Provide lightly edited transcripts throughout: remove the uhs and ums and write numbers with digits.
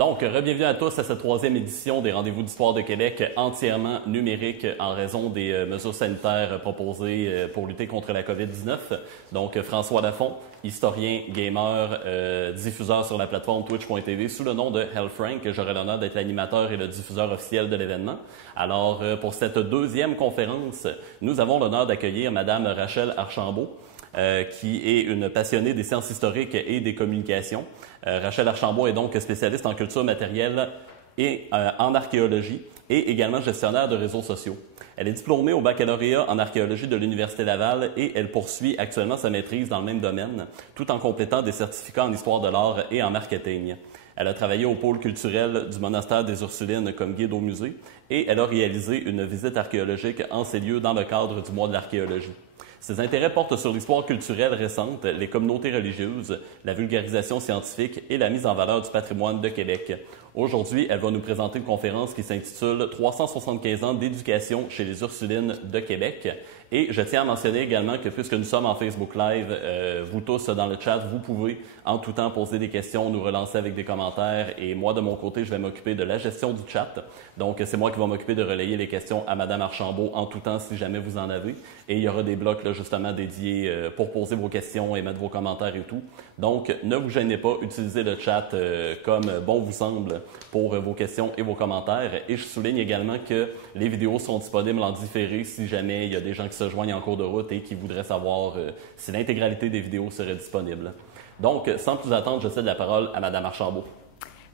Donc, bienvenue à tous à cette troisième édition des Rendez-vous d'Histoire de Québec, entièrement numérique en raison des mesures sanitaires proposées pour lutter contre la COVID-19. Donc, François Lafont, historien, gamer, diffuseur sur la plateforme Twitch.tv sous le nom de Hellfrank. J'aurai l'honneur d'être l'animateur et le diffuseur officiel de l'événement. Alors, pour cette deuxième conférence, nous avons l'honneur d'accueillir Madame Rachel Archambault, qui est une passionnée des sciences historiques et des communications. Rachel Archambault est donc spécialiste en culture matérielle et en archéologie et également gestionnaire de réseaux sociaux. Elle est diplômée au baccalauréat en archéologie de l'Université Laval et elle poursuit actuellement sa maîtrise dans le même domaine, tout en complétant des certificats en histoire de l'art et en marketing. Elle a travaillé au pôle culturel du monastère des Ursulines comme guide au musée et elle a réalisé une visite archéologique en ces lieux dans le cadre du mois de l'archéologie. Ses intérêts portent sur l'histoire culturelle récente, les communautés religieuses, la vulgarisation scientifique et la mise en valeur du patrimoine de Québec. Aujourd'hui, elle va nous présenter une conférence qui s'intitule « 375 ans d'éducation chez les Ursulines de Québec ». Et je tiens à mentionner également que puisque nous sommes en Facebook Live, vous tous dans le chat, vous pouvez en tout temps poser des questions, nous relancer avec des commentaires. Et moi, de mon côté, je vais m'occuper de la gestion du chat. Donc, c'est moi qui vais m'occuper de relayer les questions à Madame Archambault en tout temps si jamais vous en avez. Et il y aura des blocs là, justement dédiés pour poser vos questions et mettre vos commentaires et tout. Donc, ne vous gênez pas, utilisez le chat comme bon vous semble pour vos questions et vos commentaires. Et je souligne également que les vidéos sont disponibles en différé si jamais il y a des gens qui se joignent en cours de route et qui voudraient savoir si l'intégralité des vidéos serait disponible. Donc, sans plus attendre, je cède la parole à Madame Archambault.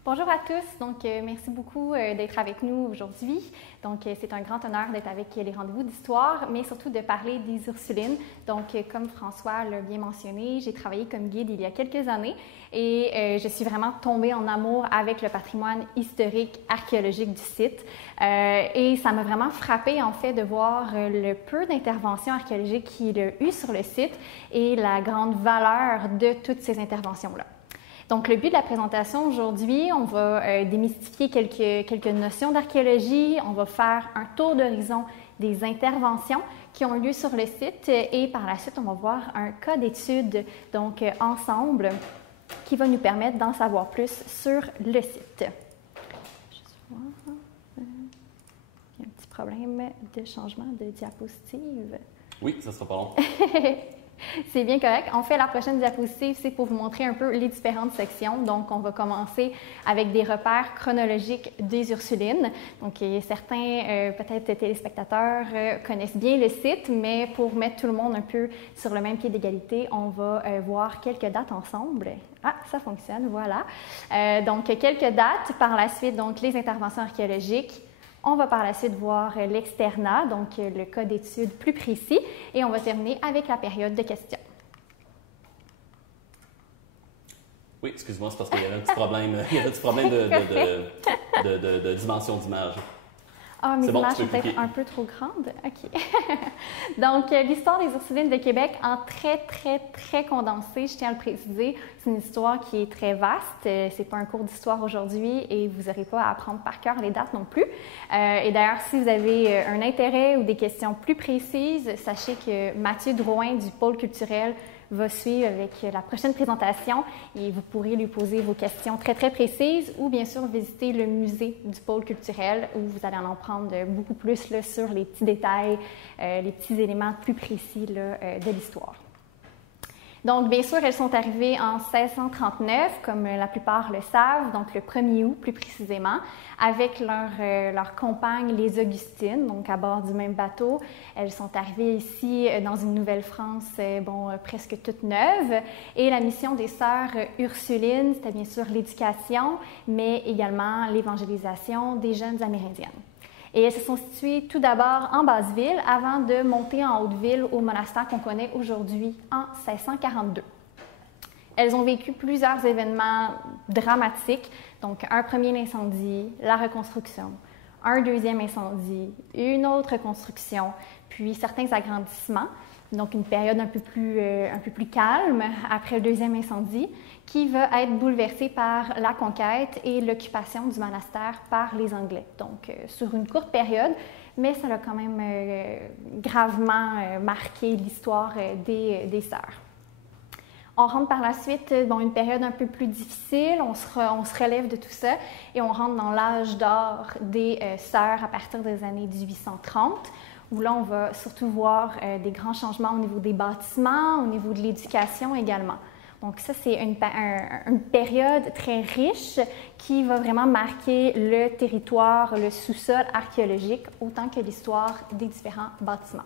Bonjour à tous. Donc, merci beaucoup d'être avec nous aujourd'hui. Donc, c'est un grand honneur d'être avec les rendez-vous d'histoire, mais surtout de parler des Ursulines. Donc, comme François l'a bien mentionné, j'ai travaillé comme guide il y a quelques années et je suis vraiment tombée en amour avec le patrimoine historique, archéologique du site. Et ça m'a vraiment frappée, en fait, de voir le peu d'interventions archéologiques qu'il a eu sur le site et la grande valeur de toutes ces interventions-là. Donc, le but de la présentation aujourd'hui, on va démystifier quelques notions d'archéologie, on va faire un tour d'horizon des interventions qui ont lieu sur le site et par la suite, on va voir un cas d'étude, donc ensemble, qui va nous permettre d'en savoir plus sur le site. Juste voir. Il y a un petit problème de changement de diapositive. Oui, ça sera pas long. C'est bien correct. En fait, la prochaine diapositive, c'est pour vous montrer un peu les différentes sections. Donc, on va commencer avec des repères chronologiques des Ursulines. Donc, certains, peut-être téléspectateurs, connaissent bien le site, mais pour mettre tout le monde un peu sur le même pied d'égalité, on va voir quelques dates ensemble. Ah, ça fonctionne, voilà. Donc, quelques dates. Par la suite, donc, les interventions archéologiques. On va par la suite voir l'externat, donc le cas d'étude plus précis, et on va terminer avec la période de questions. Oui, excuse-moi, c'est parce qu'il y avait un petit problème, de dimension d'image. Ah, mes images sont peut-être un peu trop grandes. OK. Donc, l'histoire des Ursulines de Québec en très condensé, je tiens à le préciser. C'est une histoire qui est très vaste. C'est pas un cours d'histoire aujourd'hui et vous n'aurez pas à apprendre par cœur les dates non plus. Et d'ailleurs, si vous avez un intérêt ou des questions plus précises, sachez que Mathieu Drouin du pôle culturel va suivre avec la prochaine présentation et vous pourrez lui poser vos questions très précises ou bien sûr visiter le musée du pôle culturel où vous allez en prendre beaucoup plus là, sur les petits détails, les petits éléments plus précis là, de l'histoire. Donc, bien sûr, elles sont arrivées en 1639, comme la plupart le savent, donc le 1er août plus précisément, avec leurs compagnes, les Augustines, donc à bord du même bateau. Elles sont arrivées ici dans une Nouvelle-France, presque toute neuve. Et la mission des sœurs Ursulines, c'était bien sûr l'éducation, mais également l'évangélisation des jeunes Amérindiennes. Et elles se sont situées tout d'abord en Basse-Ville avant de monter en Haute-Ville au monastère qu'on connaît aujourd'hui en 1642. Elles ont vécu plusieurs événements dramatiques, donc un premier incendie, la reconstruction, un deuxième incendie, une autre reconstruction, puis certains agrandissements. Donc une période un peu plus calme après le deuxième incendie, qui va être bouleversée par la conquête et l'occupation du monastère par les Anglais. Donc sur une courte période, mais ça a quand même gravement marqué l'histoire des sœurs. On rentre par la suite dans une période un peu plus difficile, on se relève de tout ça et on rentre dans l'âge d'or des sœurs à partir des années 1830, où là, on va surtout voir des grands changements au niveau des bâtiments, au niveau de l'éducation également. Donc ça, c'est une période très riche qui va vraiment marquer le territoire, le sous-sol archéologique, autant que l'histoire des différents bâtiments.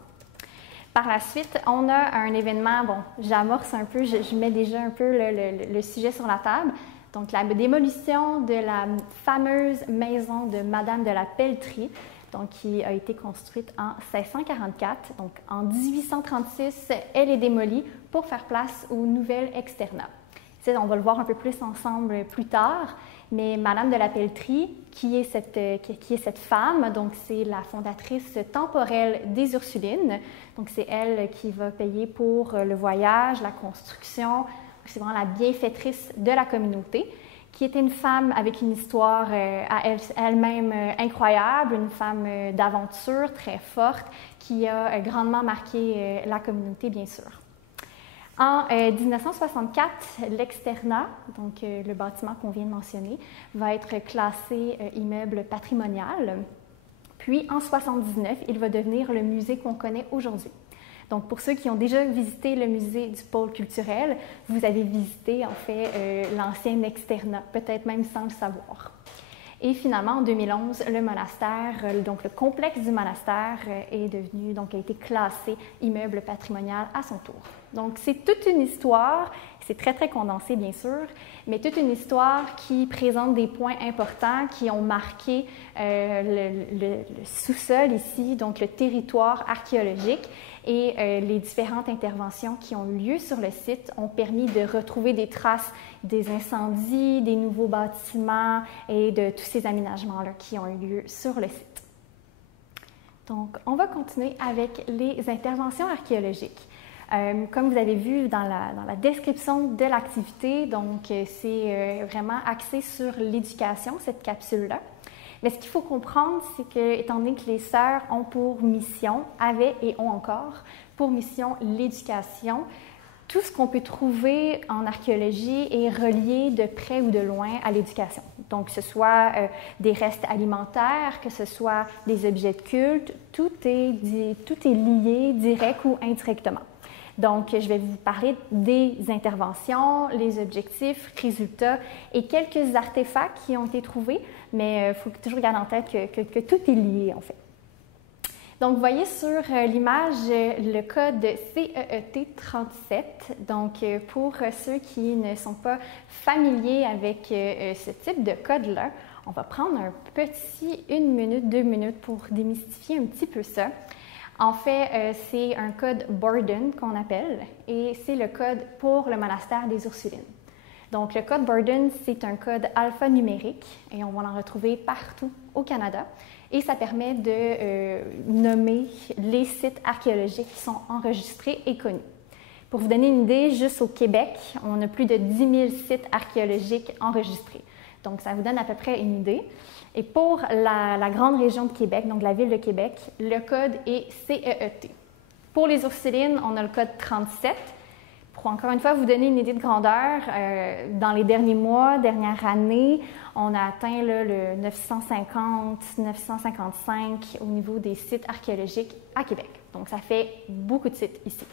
Par la suite, on a un événement, bon, j'amorce un peu, je mets déjà un peu le sujet sur la table. Donc la démolition de la fameuse maison de Madame de la Pelletrie, donc qui a été construite en 1644. Donc en 1836, elle est démolie pour faire place aux nouvelles externats. On va le voir un peu plus ensemble plus tard, mais Madame de la Pelletrie, qui est cette femme, donc c'est la fondatrice temporelle des Ursulines. Donc c'est elle qui va payer pour le voyage, la construction. C'est vraiment la bienfaitrice de la communauté, qui était une femme avec une histoire à elle-même incroyable, une femme d'aventure très forte, qui a grandement marqué la communauté, bien sûr. En 1964, l'externat, donc le bâtiment qu'on vient de mentionner, va être classé immeuble patrimonial. Puis en 1979, il va devenir le musée qu'on connaît aujourd'hui. Donc, pour ceux qui ont déjà visité le musée du pôle culturel, vous avez visité en fait l'ancien externat, peut-être même sans le savoir. Et finalement, en 2011, le monastère, donc le complexe du monastère est devenu, donc a été classé immeuble patrimonial à son tour. Donc, c'est toute une histoire, c'est très, très condensé, bien sûr, mais toute une histoire qui présente des points importants qui ont marqué le sous-sol ici, donc le territoire archéologique, et les différentes interventions qui ont eu lieu sur le site ont permis de retrouver des traces des incendies, des nouveaux bâtiments et de tous ces aménagements-là qui ont eu lieu sur le site. Donc, on va continuer avec les interventions archéologiques. Comme vous avez vu dans la description de l'activité, donc c'est vraiment axé sur l'éducation, cette capsule-là. Mais ce qu'il faut comprendre, c'est que, étant donné que les sœurs ont pour mission, avaient et ont encore pour mission l'éducation, tout ce qu'on peut trouver en archéologie est relié de près ou de loin à l'éducation. Donc, que ce soit des restes alimentaires, que ce soit des objets de culte, tout est lié direct ou indirectement. Donc, je vais vous parler des interventions, les objectifs, résultats et quelques artefacts qui ont été trouvés, mais il faut toujours garder en tête que tout est lié, en fait. Donc, vous voyez sur l'image le code CEET37. Donc, pour ceux qui ne sont pas familiers avec ce type de code-là, on va prendre un petit 1 minute, 2 minutes pour démystifier un petit peu ça. En fait, c'est un code Borden qu'on appelle et c'est le code pour le monastère des Ursulines. Donc, le code Borden, c'est un code alphanumérique et on va l'en retrouver partout au Canada. Et ça permet de nommer les sites archéologiques qui sont enregistrés et connus. Pour vous donner une idée, juste au Québec, on a plus de 10 000 sites archéologiques enregistrés. Donc, ça vous donne à peu près une idée. Et pour la grande région de Québec, donc la ville de Québec, le code est CEET. Pour les Ursulines, on a le code 37. Pour encore une fois vous donner une idée de grandeur, dans les derniers mois, dernière année, on a atteint là, le 950-955 au niveau des sites archéologiques à Québec. Donc, ça fait beaucoup de sites ici.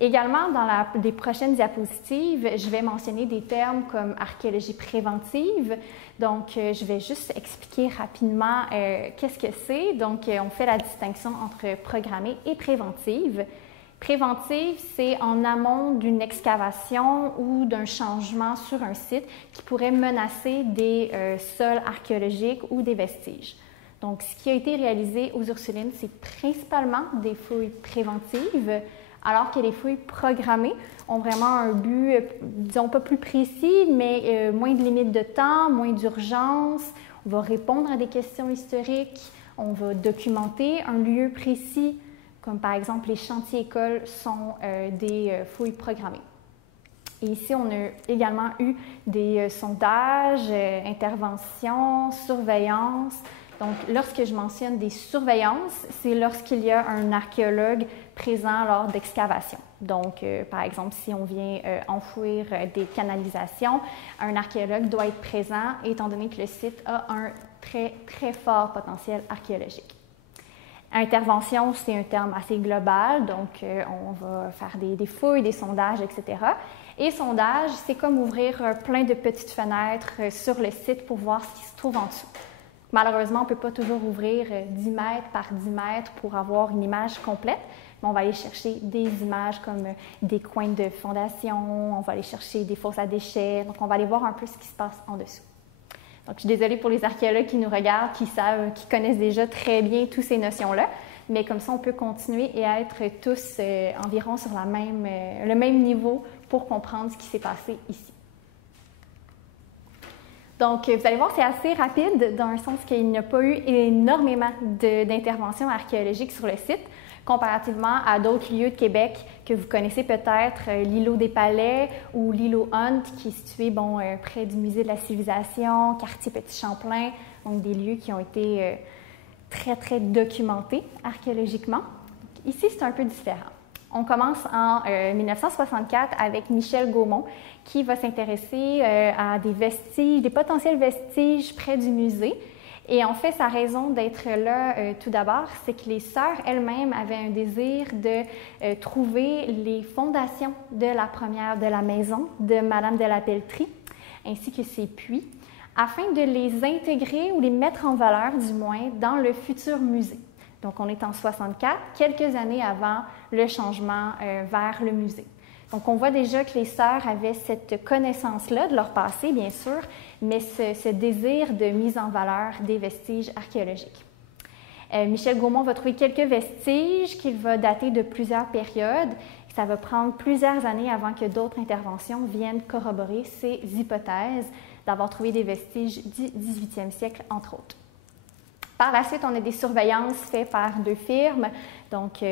Également, dans les prochaines diapositives, je vais mentionner des termes comme archéologie préventive. Donc, je vais juste expliquer rapidement qu'est-ce que c'est. Donc, on fait la distinction entre programmée et préventive. Préventive, c'est en amont d'une excavation ou d'un changement sur un site qui pourrait menacer des sols archéologiques ou des vestiges. Donc, ce qui a été réalisé aux Ursulines, c'est principalement des fouilles préventives, alors que les fouilles programmées ont vraiment un but, disons pas plus précis, mais moins de limites de temps, moins d'urgence. On va répondre à des questions historiques, on va documenter un lieu précis, comme par exemple les chantiers écoles sont des fouilles programmées. Et ici, on a également eu des sondages, interventions, surveillance Donc, lorsque je mentionne des surveillances, c'est lorsqu'il y a un archéologue présent lors d'excavations. Donc, par exemple, si on vient enfouir des canalisations, un archéologue doit être présent étant donné que le site a un très, très fort potentiel archéologique. Intervention, c'est un terme assez global, donc on va faire des fouilles, des sondages, etc. Et sondage, c'est comme ouvrir plein de petites fenêtres sur le site pour voir ce qui se trouve en dessous. Malheureusement, on ne peut pas toujours ouvrir 10 mètres par 10 mètres pour avoir une image complète, mais on va aller chercher des images comme des coins de fondation, on va aller chercher des fosses à déchets, donc on va aller voir un peu ce qui se passe en dessous. Donc, je suis désolée pour les archéologues qui nous regardent, qui savent, qui connaissent déjà très bien toutes ces notions-là, mais comme ça, on peut continuer et être tous environ sur le même niveau pour comprendre ce qui s'est passé ici. Donc, vous allez voir, c'est assez rapide dans le sens qu'il n'y a pas eu énormément d'interventions archéologiques sur le site, comparativement à d'autres lieux de Québec que vous connaissez peut-être, l'îlot des Palais ou l'îlot Hunt, qui est situé près du Musée de la Civilisation, quartier Petit-Champlain, donc des lieux qui ont été très, très documentés archéologiquement. Ici, c'est un peu différent. On commence en 1964 avec Michel Gaumont, qui va s'intéresser à des vestiges, des potentiels vestiges près du musée. Et en fait, sa raison d'être là, tout d'abord, c'est que les sœurs elles-mêmes avaient un désir de trouver les fondations de la maison de Madame de la Pelletrie, ainsi que ses puits, afin de les intégrer ou les mettre en valeur, du moins, dans le futur musée. Donc, on est en 64, quelques années avant le changement vers le musée. Donc, on voit déjà que les sœurs avaient cette connaissance-là de leur passé, bien sûr, mais ce désir de mise en valeur des vestiges archéologiques. Michel Gaumont va trouver quelques vestiges qu'il va dater de plusieurs périodes. Ça va prendre plusieurs années avant que d'autres interventions viennent corroborer ces hypothèses d'avoir trouvé des vestiges du 18e siècle, entre autres. Par la suite, on a des surveillances faites par deux firmes, donc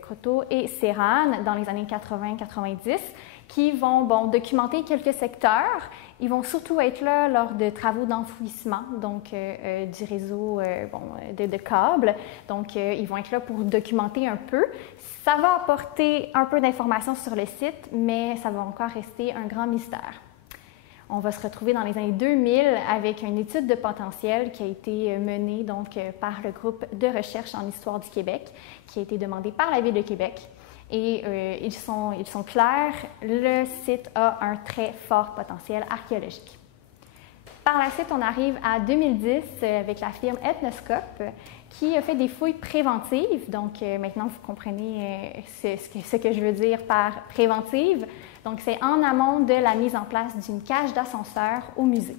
Croteau et Serran, dans les années 80-90, qui vont documenter quelques secteurs. Ils vont surtout être là lors de travaux d'enfouissement, donc du réseau de câbles. Donc, ils vont être là pour documenter un peu. Ça va apporter un peu d'informations sur le site, mais ça va encore rester un grand mystère. On va se retrouver dans les années 2000 avec une étude de potentiel qui a été menée par le groupe de recherche en histoire du Québec, qui a été demandé par la Ville de Québec. Et ils sont clairs, le site a un très fort potentiel archéologique. Par la suite, on arrive à 2010 avec la firme Ethnoscope qui a fait des fouilles préventives. Donc, maintenant, vous comprenez ce que je veux dire par préventive. Donc, c'est en amont de la mise en place d'une cage d'ascenseur au musée.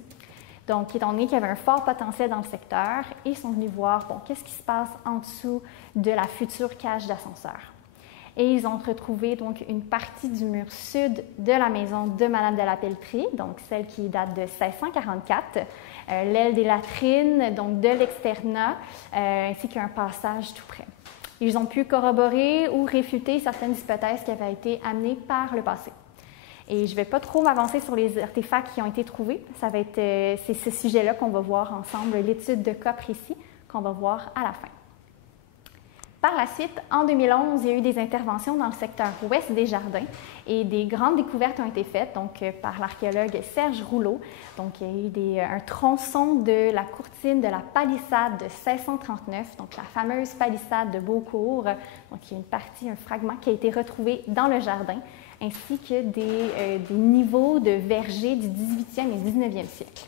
Donc, étant donné qu'il y avait un fort potentiel dans le secteur, ils sont venus voir, qu'est-ce qui se passe en dessous de la future cage d'ascenseur. Et ils ont retrouvé donc une partie du mur sud de la maison de Madame de la Pelletrie, donc celle qui date de 1644, l'aile des latrines, donc de l'externat, ainsi qu'un passage tout près. Ils ont pu corroborer ou réfuter certaines hypothèses qui avaient été amenées par le passé. Et je ne vais pas trop m'avancer sur les artefacts qui ont été trouvés. C'est ce sujet-là qu'on va voir ensemble, l'étude de cas précis qu'on va voir à la fin. Par la suite, en 2011, il y a eu des interventions dans le secteur ouest des Jardins et des grandes découvertes ont été faites par l'archéologue Serge Rouleau. Donc, il y a eu un tronçon de la courtine de la palissade de 1639, donc la fameuse palissade de Beaucourt. Donc, il y a une partie, un fragment qui a été retrouvé dans le jardin, ainsi que des niveaux de vergers du 18e et 19e siècle.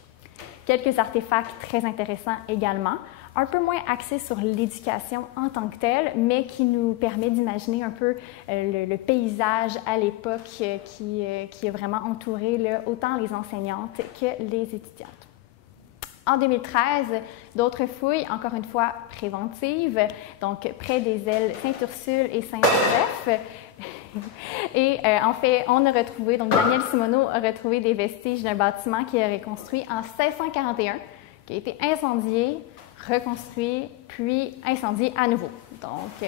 Quelques artefacts très intéressants également, un peu moins axés sur l'éducation en tant que telle, mais qui nous permet d'imaginer un peu le paysage à l'époque qui a vraiment entouré autant les enseignantes que les étudiantes. En 2013, d'autres fouilles, encore une fois préventives, donc près des ailes Sainte-Ursule et Saint-Joseph. Et en fait, on a retrouvé, donc Daniel Simoneau a retrouvé des vestiges d'un bâtiment qui est reconstruit en 1641, qui a été incendié, reconstruit, puis incendié à nouveau. Donc,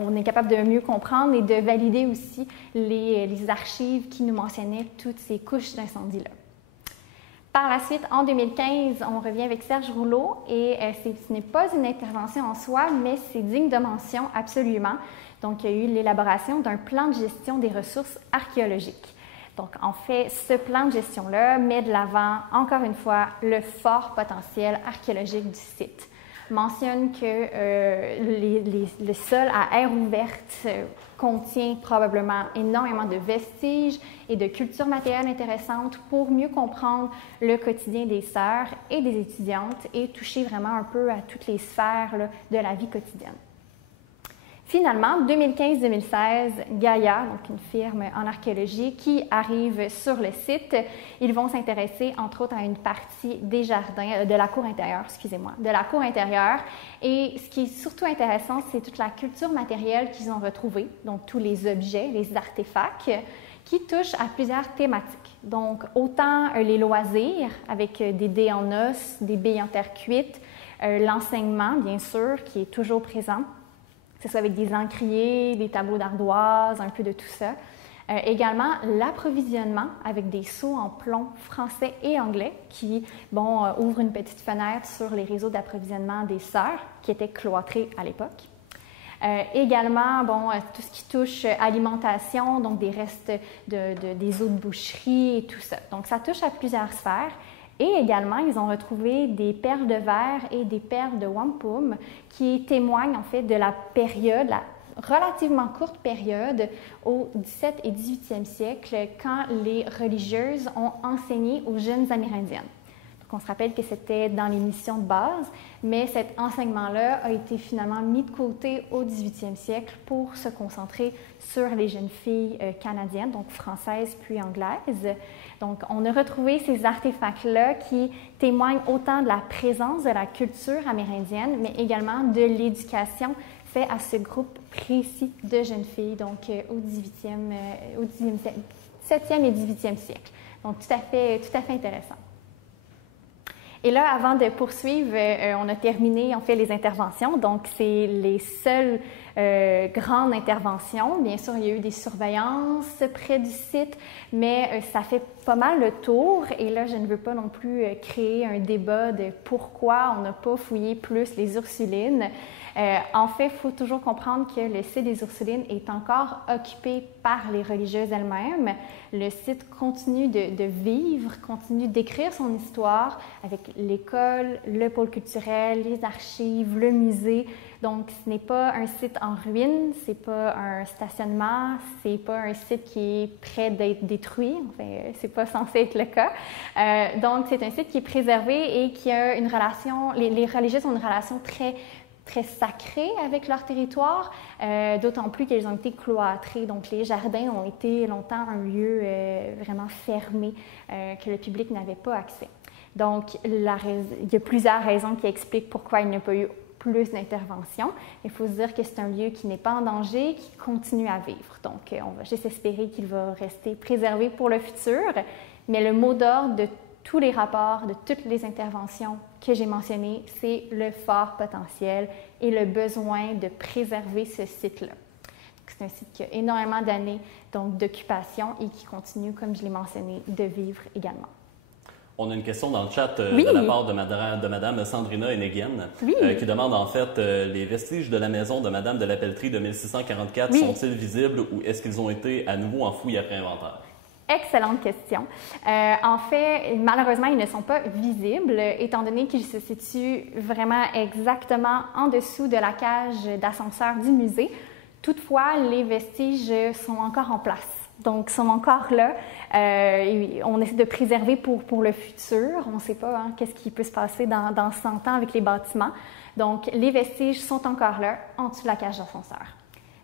on est capable de mieux comprendre et de valider aussi les archives qui nous mentionnaient toutes ces couches d'incendie-là. Par la suite, en 2015, on revient avec Serge Rouleau et ce n'est pas une intervention en soi, mais c'est digne de mention absolument. Donc, il y a eu l'élaboration d'un plan de gestion des ressources archéologiques. Donc, en fait, ce plan de gestion-là met de l'avant, encore une fois, le fort potentiel archéologique du site. Mentionne que le sol à air ouverte contient probablement énormément de vestiges et de cultures matérielles intéressantes pour mieux comprendre le quotidien des sœurs et des étudiantes et toucher vraiment un peu à toutes les sphères là, de la vie quotidienne. Finalement, 2015-2016, Gaia, donc une firme en archéologie, qui arrive sur le site, ils vont s'intéresser entre autres à une partie des jardins, de la cour intérieure, de la cour intérieure. Et ce qui est surtout intéressant, c'est toute la culture matérielle qu'ils ont retrouvée, donc tous les objets, les artefacts, qui touchent à plusieurs thématiques. Donc, autant les loisirs, avec des dés en os, des billes en terre cuite, l'enseignement, bien sûr, qui est toujours présent, que ce soit avec des encriers, des tableaux d'ardoise, un peu de tout ça. Également, l'approvisionnement avec des seaux en plomb français et anglais qui ouvrent une petite fenêtre sur les réseaux d'approvisionnement des sœurs qui étaient cloîtrés à l'époque. Également, tout ce qui touche alimentation, donc des restes des eaux de boucherie et tout ça. Donc, ça touche à plusieurs sphères. Et également, ils ont retrouvé des perles de verre et des perles de wampum qui témoignent en fait de la période, la relativement courte période au 17 et 18e siècle quand les religieuses ont enseigné aux jeunes Amérindiennes. Donc, on se rappelle que c'était dans les missions de base, mais cet enseignement-là a été finalement mis de côté au 18e siècle pour se concentrer sur les jeunes filles canadiennes, donc françaises puis anglaises. Donc, on a retrouvé ces artefacts-là qui témoignent autant de la présence de la culture amérindienne, mais également de l'éducation faite à ce groupe précis de jeunes filles, donc au 17e et 18e siècle. Donc, tout à fait intéressant. Et là, avant de poursuivre, on a terminé en fait les interventions. Donc, c'est les seules grandes interventions. Bien sûr, il y a eu des surveillances près du site, mais ça fait pas mal le tour. Et là, je ne veux pas non plus créer un débat de pourquoi on n'a pas fouillé plus les Ursulines. En fait, il faut toujours comprendre que le site des Ursulines est encore occupé par les religieuses elles-mêmes. Le site continue de vivre, continue d'écrire son histoire avec l'école, le pôle culturel, les archives, le musée. Donc, ce n'est pas un site en ruine, ce n'est pas un stationnement, ce n'est pas un site qui est prêt d'être détruit. Enfin, ce n'est pas censé être le cas. Donc, c'est un site qui est préservé et qui a une relation, les religieuses ont une relation très sacrée avec leur territoire, d'autant plus qu'elles ont été cloîtrées. Donc, les jardins ont été longtemps un lieu vraiment fermé que le public n'avait pas accès. Donc, il y a plusieurs raisons qui expliquent pourquoi il n'y a pas eu plus d'intervention. Il faut se dire que c'est un lieu qui n'est pas en danger, qui continue à vivre. Donc, on va juste espérer qu'il va rester préservé pour le futur. Mais le mot d'ordre de tous les rapports, de toutes les interventions que j'ai mentionnées, c'est le fort potentiel et le besoin de préserver ce site-là. C'est un site qui a énormément d'années d'occupation et qui continue, comme je l'ai mentionné, de vivre également. On a une question dans le chat de la part de Madame Sandrina Heneguen, qui demande en fait les vestiges de la maison de Madame de la Pelletrie de 1644 sont-ils visibles ou est-ce qu'ils ont été à nouveau enfouis après inventaire? Excellente question. En fait, malheureusement, ils ne sont pas visibles, étant donné qu'ils se situent vraiment exactement en dessous de la cage d'ascenseur du musée. Toutefois, les vestiges sont encore en place. Donc, sont encore là. On essaie de préserver pour le futur. On ne sait pas qu'est-ce qui peut se passer dans 100 ans avec les bâtiments. Donc, les vestiges sont encore là, en dessous de la cage d'ascenseur.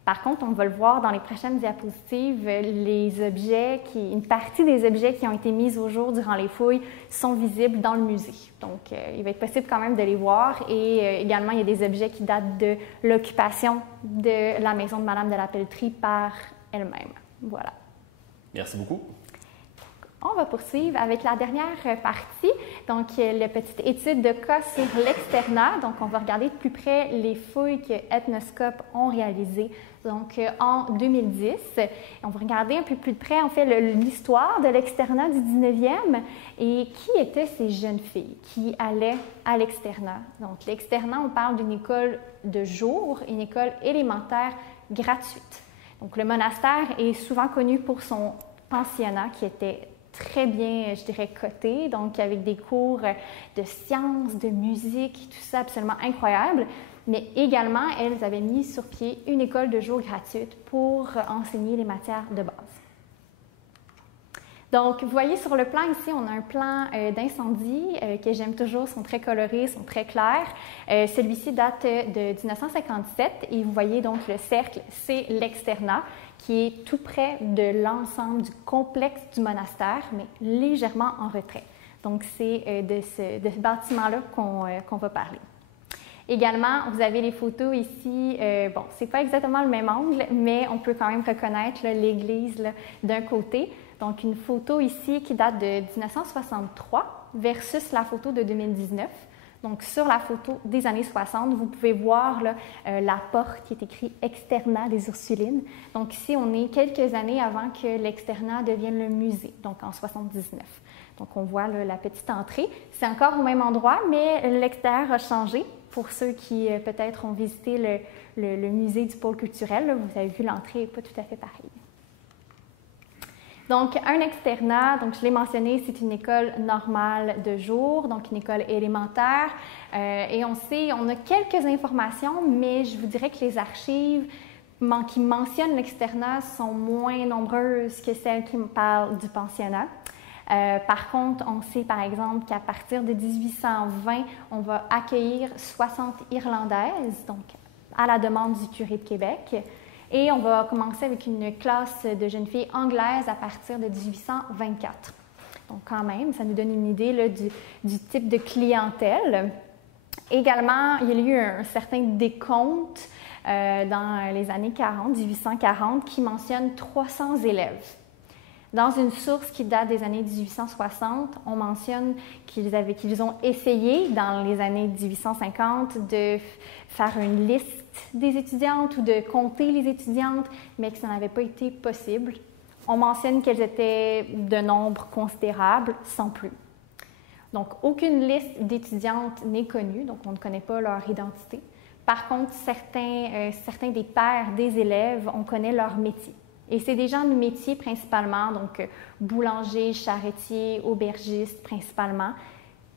Par contre, on va le voir dans les prochaines diapositives, une partie des objets qui ont été mis au jour durant les fouilles sont visibles dans le musée. Donc, il va être possible quand même de les voir. Et également, il y a des objets qui datent de l'occupation de la maison de Madame de la Pelletrie par elle-même. Voilà. Merci beaucoup. On va poursuivre avec la dernière partie, donc la petite étude de cas sur l'externat. Donc, on va regarder de plus près les fouilles que Ethnoscope ont réalisées donc, en 2010. On va regarder un peu plus de près, en fait, l'histoire de l'externat du 19e et qui étaient ces jeunes filles qui allaient à l'externat. Donc, l'externat, on parle d'une école de jour, une école élémentaire gratuite. Donc, le monastère est souvent connu pour son pensionnat qui était très bien, je dirais, coté, donc avec des cours de sciences, de musique, tout ça absolument incroyable. Mais également, elles avaient mis sur pied une école de jour gratuite pour enseigner les matières de base. Donc, vous voyez sur le plan ici, on a un plan d'incendie que j'aime toujours, sont très colorés, sont très clairs. Celui-ci date de 1957 et vous voyez donc le cercle, c'est l'externat qui est tout près de l'ensemble du complexe du monastère, mais légèrement en retrait. Donc, c'est de ce bâtiment-là qu'on va parler. Également, vous avez les photos ici. Bon, ce n'est pas exactement le même angle, mais on peut quand même reconnaître l'église d'un côté. Donc, une photo ici qui date de 1963 versus la photo de 2019. Donc, sur la photo des années 60, vous pouvez voir là, la porte qui est écrite « Externat des Ursulines ». Donc, ici, on est quelques années avant que l'externat devienne le musée, donc en 79. Donc, on voit là, la petite entrée. C'est encore au même endroit, mais l'extérieur a changé. Pour ceux qui, peut-être, ont visité le musée du pôle culturel, là, vous avez vu, l'entrée n'est pas tout à fait pareille. Donc, un externat, donc je l'ai mentionné, c'est une école normale de jour, donc une école élémentaire. Et on a quelques informations, mais je vous dirais que les archives qui mentionnent l'externat sont moins nombreuses que celles qui me parlent du pensionnat. Par contre, on sait par exemple qu'à partir de 1820, on va accueillir 60 Irlandaises, donc à la demande du curé de Québec. Et on va commencer avec une classe de jeunes filles anglaises à partir de 1824. Donc quand même, ça nous donne une idée là, du type de clientèle. Également, il y a eu un certain décompte dans les années 40, 1840, qui mentionne 300 élèves. Dans une source qui date des années 1860, on mentionne qu'ils ont essayé dans les années 1850 de faire une liste des étudiantes ou de compter les étudiantes, mais que ça n'avait pas été possible. On mentionne qu'elles étaient de nombre considérable, sans plus. Donc, aucune liste d'étudiantes n'est connue, donc on ne connaît pas leur identité. Par contre, certains des pères des élèves, on connaît leur métier. Et c'est des gens de métier principalement, donc boulanger, charretier, aubergiste principalement,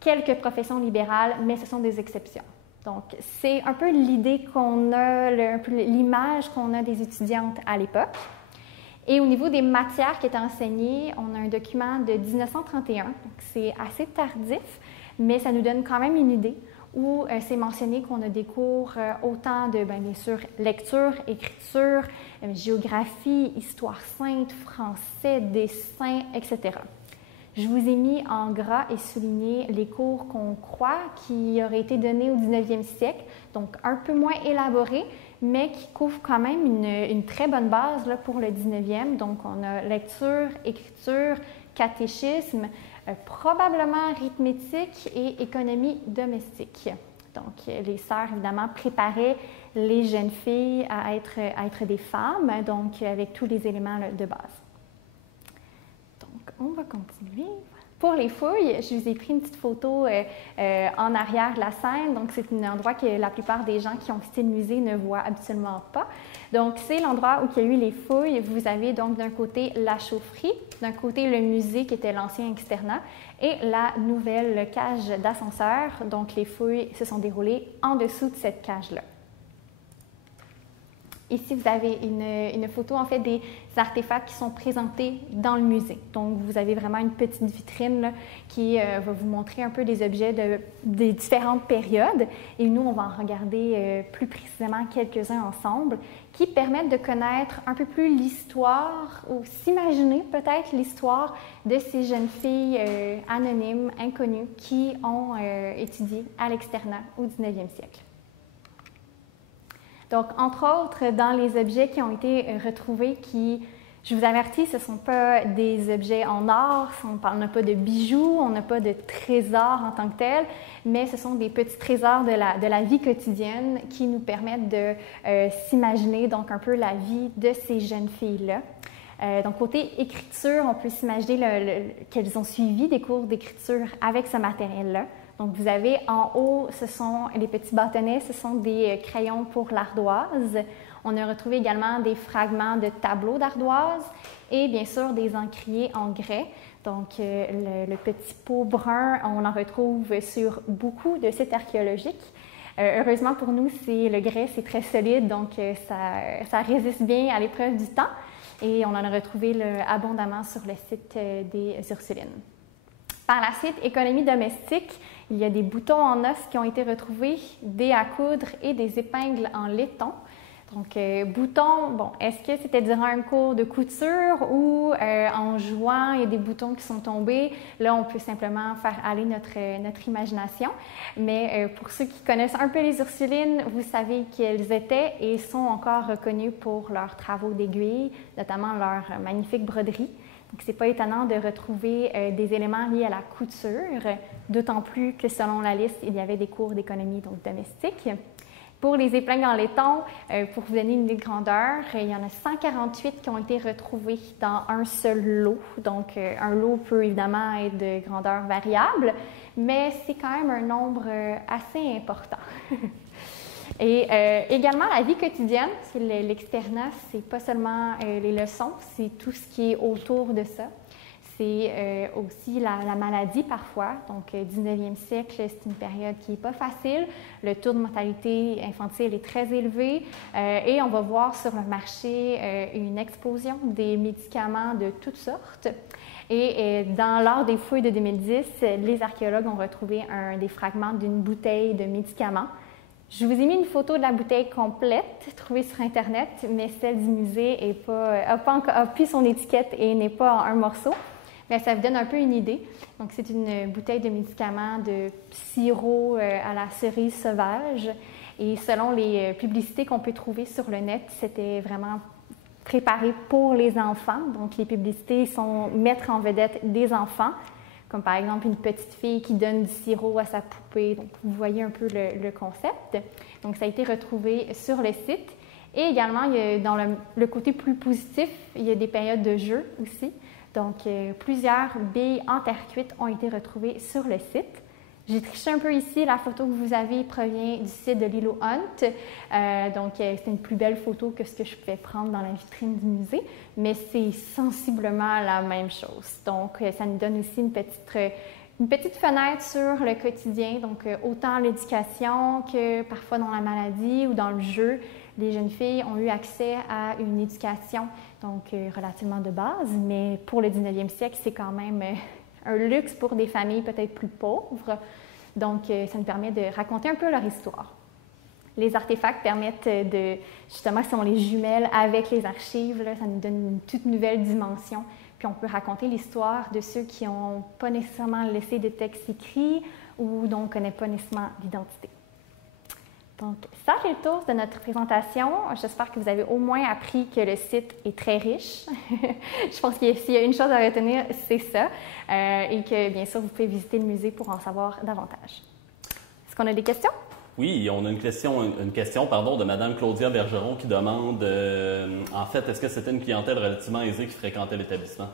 quelques professions libérales, mais ce sont des exceptions. Donc, c'est un peu l'idée qu'on a, l'image qu'on a des étudiantes à l'époque. Et au niveau des matières qui étaient enseignées, on a un document de 1931, donc c'est assez tardif, mais ça nous donne quand même une idée où c'est mentionné qu'on a des cours autant de, bien sûr, lecture, écriture, géographie, histoire sainte, français, dessin, etc. Je vous ai mis en gras et souligné les cours qu'on croit qui auraient été donnés au 19e siècle, donc un peu moins élaborés, mais qui couvrent quand même une très bonne base là, pour le 19e. Donc, on a lecture, écriture, catéchisme, probablement arithmétique et économie domestique. Donc, les sœurs, évidemment, préparaient les jeunes filles à être des femmes, donc avec tous les éléments là, de base. Donc, on va continuer. Pour les fouilles, je vous ai pris une petite photo en arrière de la scène. Donc, c'est un endroit que la plupart des gens qui ont visité le musée ne voient absolument pas. Donc, c'est l'endroit où il y a eu les fouilles. Vous avez donc d'un côté la chaufferie, d'un côté le musée qui était l'ancien externat et la nouvelle cage d'ascenseur. Donc, les fouilles se sont déroulées en dessous de cette cage-là. Ici, vous avez une photo, en fait, des artefacts qui sont présentés dans le musée. Donc, vous avez vraiment une petite vitrine là, qui va vous montrer un peu des objets des différentes périodes. Et nous, on va en regarder plus précisément quelques-uns ensemble qui permettent de connaître un peu plus l'histoire ou s'imaginer peut-être l'histoire de ces jeunes filles anonymes, inconnues, qui ont étudié à l'externat au 19e siècle. Donc, entre autres, dans les objets qui ont été retrouvés qui Je vous avertis, ce ne sont pas des objets en or, on n'a pas de bijoux, on n'a pas de trésors en tant que tel, mais ce sont des petits trésors de la vie quotidienne qui nous permettent de s'imaginer donc un peu la vie de ces jeunes filles-là. Donc, côté écriture, on peut s'imaginer qu'elles ont suivi des cours d'écriture avec ce matériel-là. Donc, vous avez en haut, ce sont les petits bâtonnets, ce sont des crayons pour l'ardoise. On a retrouvé également des fragments de tableaux d'ardoise et bien sûr des encriers en grès. Donc, le petit pot brun, on en retrouve sur beaucoup de sites archéologiques. Heureusement pour nous, le grès, c'est très solide, donc ça résiste bien à l'épreuve du temps. Et on en a retrouvé abondamment sur le site des Ursulines. Par la suite, économie domestique, il y a des boutons en os qui ont été retrouvés, des à coudre et des épingles en laiton. Donc, boutons, bon, est-ce que c'était durant un cours de couture ou en jouant, il y a des boutons qui sont tombés? Là, on peut simplement faire aller notre imagination. Mais pour ceux qui connaissent un peu les Ursulines, vous savez qu'elles étaient et sont encore reconnues pour leurs travaux d'aiguille, notamment leur magnifique broderie. Donc, ce n'est pas étonnant de retrouver des éléments liés à la couture, d'autant plus que selon la liste, il y avait des cours d'économie donc domestique. Pour les épingles en laiton, pour vous donner une idée de grandeur, il y en a 148 qui ont été retrouvés dans un seul lot. Donc, un lot peut évidemment être de grandeur variable, mais c'est quand même un nombre assez important. Et également, la vie quotidienne, c'est l'externat, c'est pas seulement les leçons, c'est tout ce qui est autour de ça. C'est aussi la maladie parfois. Donc, 19e siècle, c'est une période qui n'est pas facile. Le taux de mortalité infantile est très élevé et on va voir sur le marché une explosion des médicaments de toutes sortes. Et lors des fouilles de 2010, les archéologues ont retrouvé des fragments d'une bouteille de médicaments. Je vous ai mis une photo de la bouteille complète trouvée sur Internet, mais celle du musée a plus son étiquette et n'est pas en un morceau. Mais ça vous donne un peu une idée. Donc, c'est une bouteille de médicaments de sirop à la cerise sauvage. Et selon les publicités qu'on peut trouver sur le net, c'était vraiment préparé pour les enfants. Donc, les publicités mettent en vedette des enfants, comme par exemple une petite fille qui donne du sirop à sa poupée. Donc, vous voyez un peu le concept. Donc, ça a été retrouvé sur le site. Et également, dans le côté plus positif, il y a des périodes de jeu aussi. Donc, plusieurs billes en terre cuite ont été retrouvées sur le site. J'ai triché un peu ici. La photo que vous avez provient du site de l'îlot Hunt. Donc, c'est une plus belle photo que ce que je pouvais prendre dans la vitrine du musée, mais c'est sensiblement la même chose. Donc, ça nous donne aussi une petite fenêtre sur le quotidien. Donc, autant l'éducation que parfois dans la maladie ou dans le jeu, les jeunes filles ont eu accès à une éducation donc relativement de base, mais pour le 19e siècle, c'est quand même un luxe pour des familles peut-être plus pauvres. Donc, ça nous permet de raconter un peu leur histoire. Les artefacts permettent justement, si on les jumelle avec les archives, là, ça nous donne une toute nouvelle dimension. Puis on peut raconter l'histoire de ceux qui n'ont pas nécessairement laissé de texte écrit ou dont on ne connaît pas nécessairement l'identité. Donc, ça fait le tour de notre présentation. J'espère que vous avez au moins appris que le site est très riche. Je pense qu'il s'il y a une chose à retenir, c'est ça. Et que, bien sûr, vous pouvez visiter le musée pour en savoir davantage. Est-ce qu'on a des questions? Oui, on a une question de Mme Claudia Bergeron qui demande, en fait, est-ce que c'était une clientèle relativement aisée qui fréquentait l'établissement?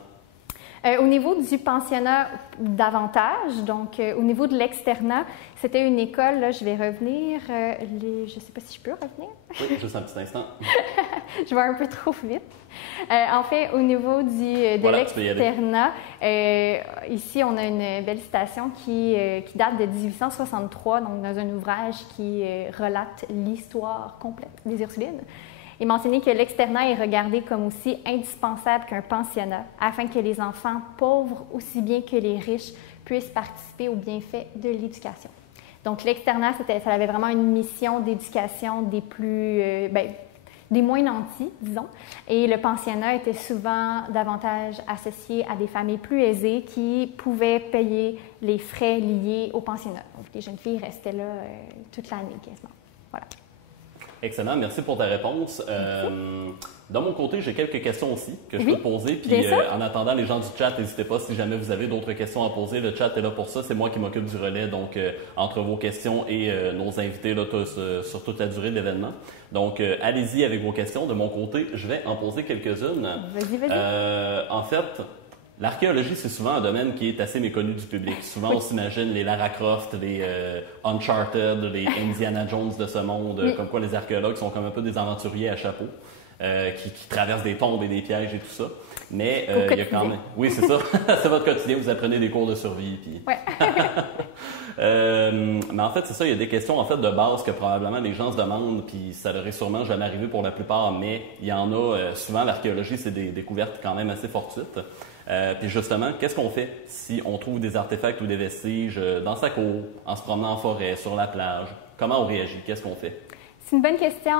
Au niveau du pensionnat, davantage. Donc, au niveau de l'externat, c'était une école, là, je vais revenir. Je ne sais pas si je peux revenir. Oui, juste un petit instant. Je vais un peu trop vite. En fait, au niveau de l'externat, ici, on a une belle citation qui date de 1863, donc dans un ouvrage qui relate l'histoire complète des Ursulines. Il mentionnait que l'externat est regardé comme aussi indispensable qu'un pensionnat, afin que les enfants pauvres, aussi bien que les riches, puissent participer aux bienfaits de l'éducation. Donc, l'externat, ça avait vraiment une mission d'éducation des moins nantis, disons. Et le pensionnat était souvent davantage associé à des familles plus aisées qui pouvaient payer les frais liés au pensionnat. Donc, les jeunes filles restaient là toute l'année, quasiment. Voilà. Excellent, merci pour ta réponse. De mon côté, j'ai quelques questions aussi que je peux te poser. Puis en attendant, les gens du chat, n'hésitez pas si jamais vous avez d'autres questions à poser. Le chat est là pour ça. C'est moi qui m'occupe du relais. Donc, entre vos questions et nos invités là, sur toute la durée de l'événement. Donc, allez-y avec vos questions. De mon côté, je vais en poser quelques-unes. Vas-y. En fait, l'archéologie, c'est souvent un domaine qui est assez méconnu du public. Souvent, on s'imagine les Lara Croft, les Uncharted, les Indiana Jones de ce monde, comme quoi les archéologues sont comme un peu des aventuriers à chapeau, qui traversent des tombes et des pièges et tout ça. Mais il y a quand même... Oui, c'est ça. C'est votre quotidien. Vous apprenez des cours de survie. Puis... Ouais. mais en fait, c'est ça. Il y a des questions en fait de base que probablement les gens se demandent, puis ça leur est sûrement jamais arrivé pour la plupart, mais il y en a souvent. L'archéologie, c'est des découvertes quand même assez fortuites. Puis justement, qu'est-ce qu'on fait si on trouve des artefacts ou des vestiges dans sa cour, en se promenant en forêt, sur la plage? Comment on réagit? Qu'est-ce qu'on fait? C'est une bonne question.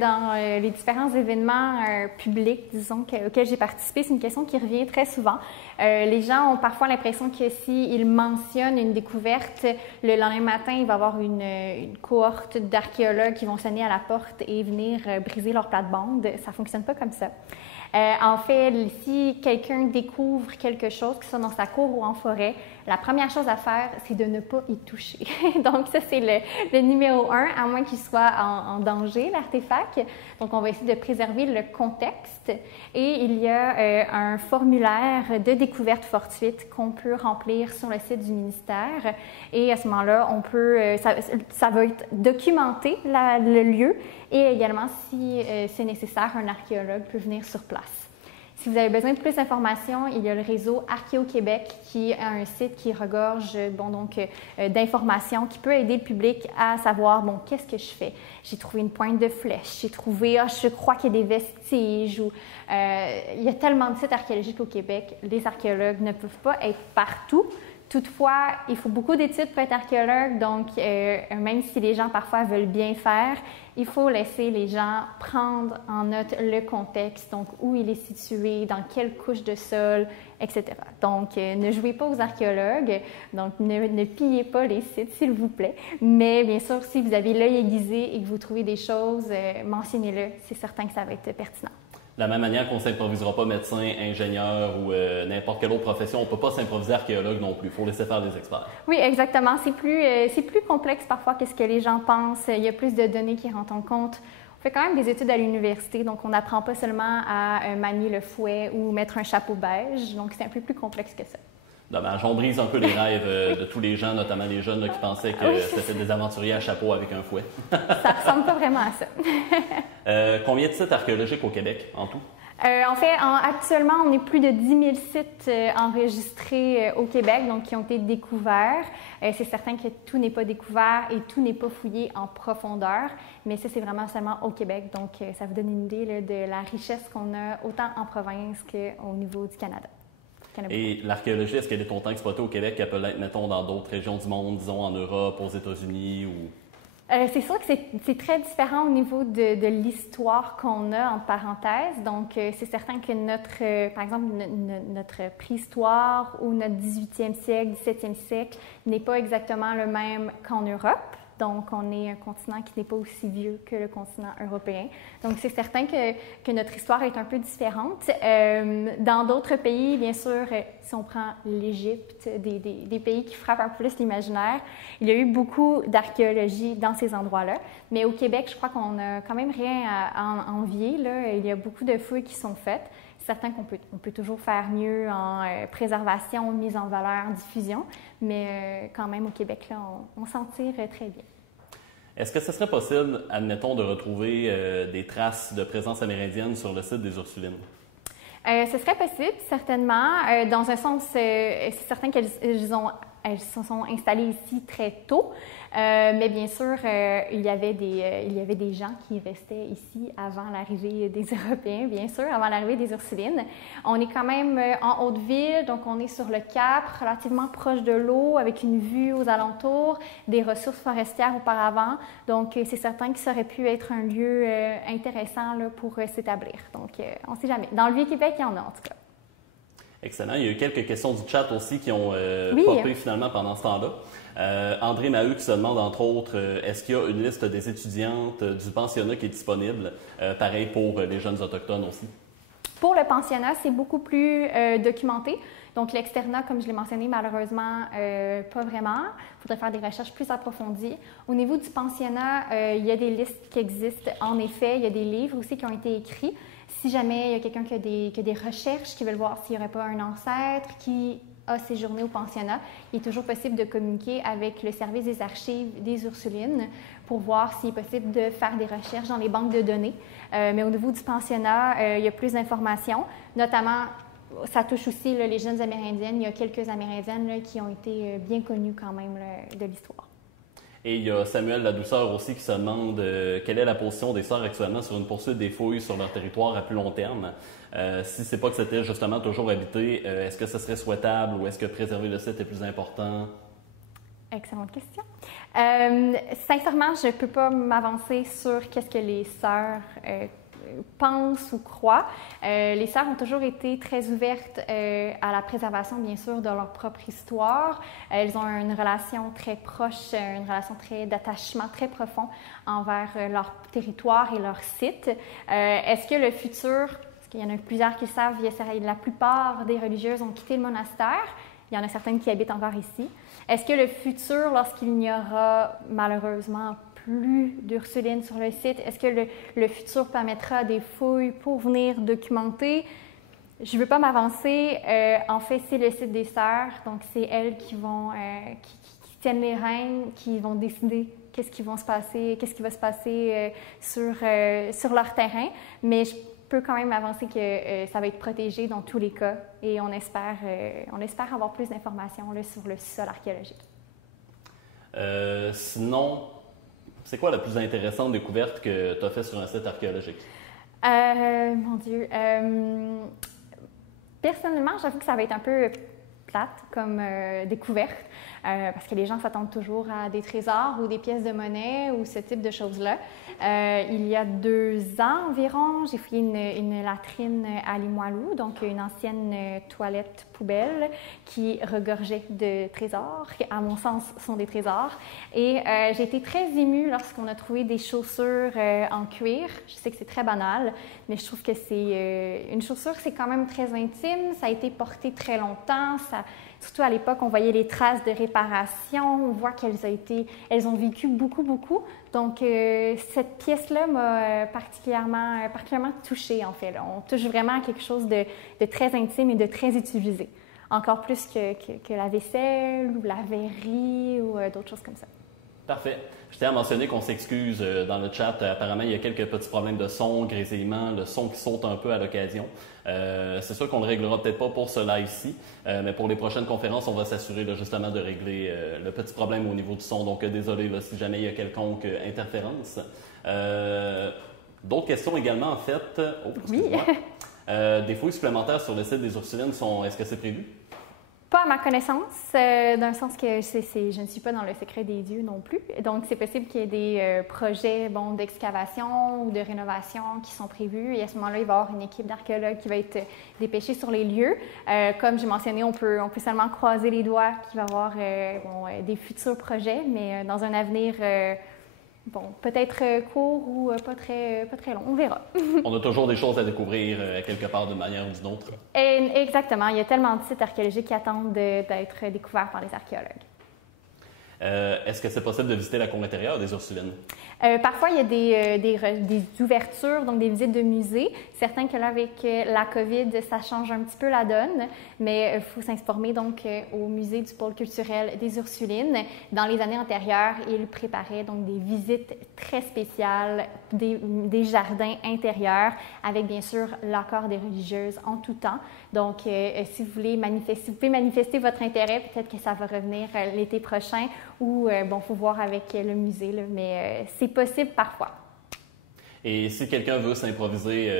Dans les différents événements publics, disons, auxquels j'ai participé, c'est une question qui revient très souvent. Les gens ont parfois l'impression que s'ils mentionnent une découverte, le lendemain matin, il va y avoir une cohorte d'archéologues qui vont sonner à la porte et venir briser leur plate-bande. Ça ne fonctionne pas comme ça. En fait, si quelqu'un découvre quelque chose, que ce soit dans sa cour ou en forêt, la première chose à faire, c'est de ne pas y toucher. Donc ça, c'est le numéro 1, à moins qu'il soit en danger, l'artefact. Donc on va essayer de préserver le contexte. Et il y a un formulaire de découverte fortuite qu'on peut remplir sur le site du ministère. Et à ce moment-là, on peut, ça va être documenté, le lieu. Et également, si c'est nécessaire, un archéologue peut venir sur place. Si vous avez besoin de plus d'informations, il y a le réseau Archéo-Québec qui a un site qui regorge d'informations qui peut aider le public à savoir, qu'est-ce que je fais? J'ai trouvé une pointe de flèche, j'ai trouvé, je crois qu'il y a des vestiges. Il y a tellement de sites archéologiques au Québec, les archéologues ne peuvent pas être partout. Toutefois, il faut beaucoup d'études pour être archéologue, donc même si les gens parfois veulent bien faire, il faut laisser les gens prendre en note le contexte, donc où il est situé, dans quelle couche de sol, etc. Donc, ne jouez pas aux archéologues, donc ne pillez pas les sites, s'il vous plaît. Mais bien sûr, si vous avez l'œil aiguisé et que vous trouvez des choses, mentionnez-le, c'est certain que ça va être pertinent. De la même manière qu'on ne s'improvisera pas médecin, ingénieur ou n'importe quelle autre profession, on ne peut pas s'improviser archéologue non plus. Il faut laisser faire des experts. Oui, exactement. C'est plus complexe parfois que ce que les gens pensent. Il y a plus de données qui rentrent en compte. On fait quand même des études à l'université, donc on n'apprend pas seulement à manier le fouet ou mettre un chapeau beige. Donc c'est un peu plus complexe que ça. Dommage. On brise un peu les rêves de tous les gens, notamment les jeunes là, qui pensaient que c'était des aventuriers à chapeau avec un fouet. Ça ressemble pas vraiment à ça. Combien de sites archéologiques au Québec en tout? En fait, actuellement, on est plus de 10 000 sites enregistrés au Québec, donc qui ont été découverts. C'est certain que tout n'est pas découvert et tout n'est pas fouillé en profondeur, mais ça, c'est vraiment seulement au Québec. Donc, ça vous donne une idée là, de la richesse qu'on a autant en province qu'au niveau du Canada. Et l'archéologie, est-ce qu'elle est autant exploitée au Québec qu'elle peut l'être, mettons, dans d'autres régions du monde, disons en Europe, aux États-Unis ou... C'est sûr que c'est très différent au niveau de l'histoire qu'on a, entre parenthèses. Donc, c'est certain que par exemple, notre préhistoire ou notre 18e siècle, 17e siècle n'est pas exactement le même qu'en Europe. Donc, on est un continent qui n'est pas aussi vieux que le continent européen. Donc, c'est certain que notre histoire est un peu différente. Dans d'autres pays, bien sûr, si on prend l'Égypte, des pays qui frappent un peu plus l'imaginaire, il y a eu beaucoup d'archéologie dans ces endroits-là. Mais au Québec, je crois qu'on n'a quand même rien à envier, là. Il y a beaucoup de fouilles qui sont faites. C'est certain qu'on peut toujours faire mieux en préservation, mise en valeur, diffusion, mais quand même au Québec, là, on s'en tire très bien. Est-ce que ce serait possible, admettons, de retrouver des traces de présence amérindienne sur le site des Ursulines? Ce serait possible, certainement. Dans un sens, c'est certain qu'elles se sont installées ici très tôt, mais bien sûr, il y avait des gens qui restaient ici avant l'arrivée des Européens, bien sûr, avant l'arrivée des Ursulines. On est quand même en Haute-Ville, donc on est sur le Cap, relativement proche de l'eau, avec une vue aux alentours, des ressources forestières auparavant. Donc, c'est certain que ça aurait pu être un lieu intéressant là, pour s'établir. Donc, on ne sait jamais. Dans le Vieux-Québec, il y en a en tout cas. Excellent. Il y a eu quelques questions du chat aussi qui ont popé finalement pendant ce temps-là. André Maheu qui se demande entre autres, est-ce qu'il y a une liste des étudiantes du pensionnat qui est disponible? Pareil pour les jeunes autochtones aussi. Pour le pensionnat, c'est beaucoup plus documenté. Donc, l'externat, comme je l'ai mentionné, malheureusement, pas vraiment. Il faudrait faire des recherches plus approfondies. Au niveau du pensionnat, il y a des listes qui existent. En effet, il y a des livres aussi qui ont été écrits. Si jamais il y a quelqu'un qui a des recherches, qui veut voir s'il n'y aurait pas un ancêtre qui a séjourné au pensionnat, il est toujours possible de communiquer avec le service des archives des Ursulines pour voir s'il est possible de faire des recherches dans les banques de données. Mais au niveau du pensionnat, il y a plus d'informations, notamment. Ça touche aussi là, les jeunes Amérindiennes. Il y a quelques Amérindiennes là, qui ont été bien connues quand même là, de l'histoire. Et il y a Samuel Ladouceur aussi qui se demande quelle est la position des Sœurs actuellement sur une poursuite des fouilles sur leur territoire à plus long terme. Si c'est pas que c'était justement toujours habité, est-ce que ce serait souhaitable ou est-ce que préserver le site est plus important? Excellente question. Sincèrement, je ne peux pas m'avancer sur qu'est-ce que les Sœurs pensent ou croient. Les sœurs ont toujours été très ouvertes à la préservation, bien sûr, de leur propre histoire. Elles ont une relation très proche, une relation d'attachement très profond envers leur territoire et leur site. Est-ce que le futur, parce qu'il y en a plusieurs qui le savent, la plupart des religieuses ont quitté le monastère. Il y en a certaines qui habitent encore ici. Est-ce que le futur, lorsqu'il n'y aura malheureusement plus d'Ursulines sur le site, est-ce que le futur permettra des fouilles pour venir documenter? Je ne veux pas m'avancer. En fait, c'est le site des Sœurs, donc c'est elles qui vont qui tiennent les rênes, qui vont décider qu'est-ce qui va se passer sur leur terrain. Mais je peux quand même avancer que ça va être protégé dans tous les cas et on espère avoir plus d'informations là, sur le sol archéologique. Sinon, c'est quoi la plus intéressante découverte que tu as faite sur un site archéologique? Mon Dieu. Personnellement, j'avoue que ça va être un peu plate comme découverte, parce que les gens s'attendent toujours à des trésors ou des pièces de monnaie ou ce type de choses-là. Il y a 2 ans environ, j'ai fouillé une latrine à Limoilou, donc une ancienne toilette poubelle qui regorgeait de trésors, qui à mon sens sont des trésors. Et j'ai été très émue lorsqu'on a trouvé des chaussures en cuir. Je sais que c'est très banal, mais je trouve que c'est une chaussure, c'est quand même très intime. Ça a été porté très longtemps. Surtout à l'époque, on voyait les traces de réparation, on voit elles ont vécu beaucoup, beaucoup. Donc, cette pièce-là m'a particulièrement touchée, en fait. Là. On touche vraiment à quelque chose de très intime et de très utilisé. Encore plus que la vaisselle ou la verrerie ou d'autres choses comme ça. Parfait. Je tiens à mentionner qu'on s'excuse dans le chat. Apparemment, il y a quelques petits problèmes de son, grésillement, le son qui saute un peu à l'occasion. C'est sûr qu'on ne le réglera peut-être pas pour ce live-ci, mais pour les prochaines conférences, on va s'assurer là, justement de régler le petit problème au niveau du son. Donc, désolé là, si jamais il y a quelconque interférence. D'autres questions également, en fait. Oh, oui. Des fouilles supplémentaires sur le site des Ursulines, est-ce que c'est prévu? Pas à ma connaissance, dans le sens que je ne suis pas dans le secret des dieux non plus. Donc, c'est possible qu'il y ait des projets d'excavation ou de rénovation qui sont prévus. Et à ce moment-là, il va y avoir une équipe d'archéologues qui va être dépêchée sur les lieux. Comme j'ai mentionné, on peut seulement croiser les doigts qu'il va y avoir des futurs projets, mais dans un avenir peut-être court ou pas très long. On verra. On a toujours des choses à découvrir quelque part d'une manière ou d'une autre. Exactement. Il y a tellement de sites archéologiques qui attendent d'être découverts par les archéologues. Est-ce que c'est possible de visiter la cour intérieure des Ursulines? Parfois, il y a des ouvertures, donc des visites de musées. Certains que là, avec la COVID, ça change un petit peu la donne, mais il faut s'informer donc au musée du pôle culturel des Ursulines. Dans les années antérieures, ils préparaient donc des visites très spéciales, des jardins intérieurs, avec bien sûr l'accord des religieuses en tout temps. Donc, si vous pouvez manifester votre intérêt, peut-être que ça va revenir l'été prochain ou, faut voir avec le musée, là, mais c'est possible parfois. Et si quelqu'un veut s'improviser,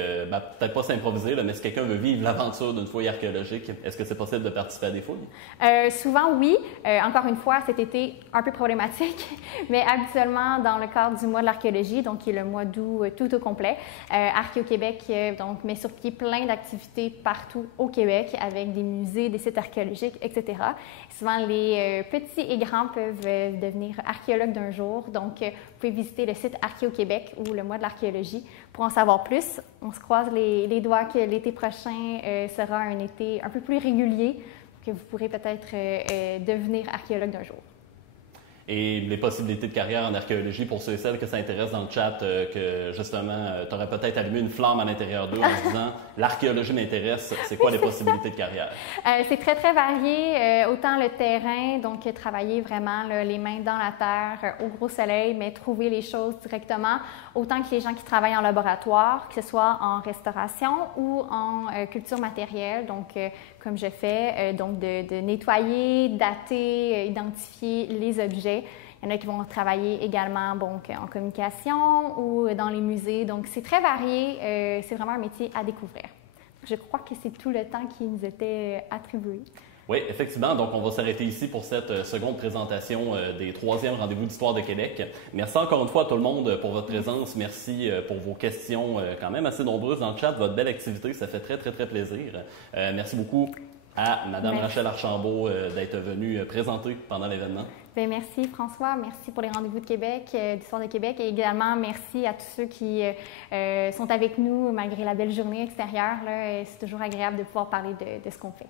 peut-être pas s'improviser, mais si quelqu'un veut vivre l'aventure d'une fouille archéologique, est-ce que c'est possible de participer à des fouilles? Souvent, oui. Encore une fois, cet été, un peu problématique, mais habituellement, dans le cadre du mois de l'archéologie, donc qui est le mois d'août tout au complet, Archéo-Québec donc, met sur pied plein d'activités partout au Québec avec des musées, des sites archéologiques, etc. Souvent, les petits et grands peuvent devenir archéologues d'un jour. Donc, vous pouvez visiter le site Archéo-Québec ou le mois de l'archéologie pour en savoir plus. On se croise les doigts que l'été prochain sera un été un peu plus régulier, que vous pourrez peut-être devenir archéologue d'un jour. Et les possibilités de carrière en archéologie, pour ceux et celles que ça intéresse dans le chat, que justement, tu aurais peut-être allumé une flamme à l'intérieur d'eux en se disant « l'archéologie m'intéresse », c'est quoi les possibilités de carrière? C'est très, très varié. Autant le terrain, donc travailler vraiment les mains dans la terre, au gros soleil, mais trouver les choses directement. Autant que les gens qui travaillent en laboratoire, que ce soit en restauration ou en culture matérielle, donc comme je fais, donc de nettoyer, dater, identifier les objets. Il y en a qui vont travailler également en communication ou dans les musées. Donc, c'est très varié. C'est vraiment un métier à découvrir. Je crois que c'est tout le temps qui nous était attribué. Oui, effectivement. Donc, on va s'arrêter ici pour cette seconde présentation des 3e rendez-vous d'Histoire de Québec. Merci encore une fois à tout le monde pour votre présence. Merci pour vos questions quand même assez nombreuses dans le chat. Votre belle activité, ça fait très, très, très plaisir. Merci beaucoup à Mme Rachel Archambault d'être venue présenter pendant l'événement. Bien, merci François, merci pour les rendez-vous de Québec, d'Histoire de Québec et également merci à tous ceux qui sont avec nous malgré la belle journée extérieure. C'est toujours agréable de pouvoir parler de ce qu'on fait.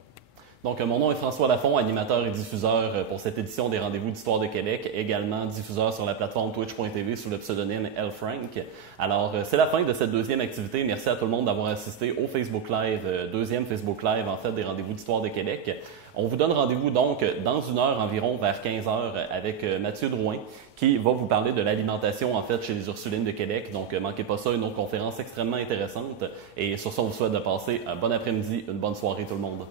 Donc, mon nom est François Lafont, animateur et diffuseur pour cette édition des Rendez-vous d'Histoire de Québec, également diffuseur sur la plateforme twitch.tv sous le pseudonyme L. Frank. Alors, c'est la fin de cette deuxième activité. Merci à tout le monde d'avoir assisté au Facebook Live, deuxième Facebook Live en fait des Rendez-vous d'Histoire de Québec. On vous donne rendez-vous donc dans une heure environ, vers 15 heures, avec Mathieu Drouin, qui va vous parler de l'alimentation en fait chez les Ursulines de Québec. Donc, manquez pas ça, une autre conférence extrêmement intéressante. Et sur ça, on vous souhaite de passer un bon après-midi, une bonne soirée tout le monde.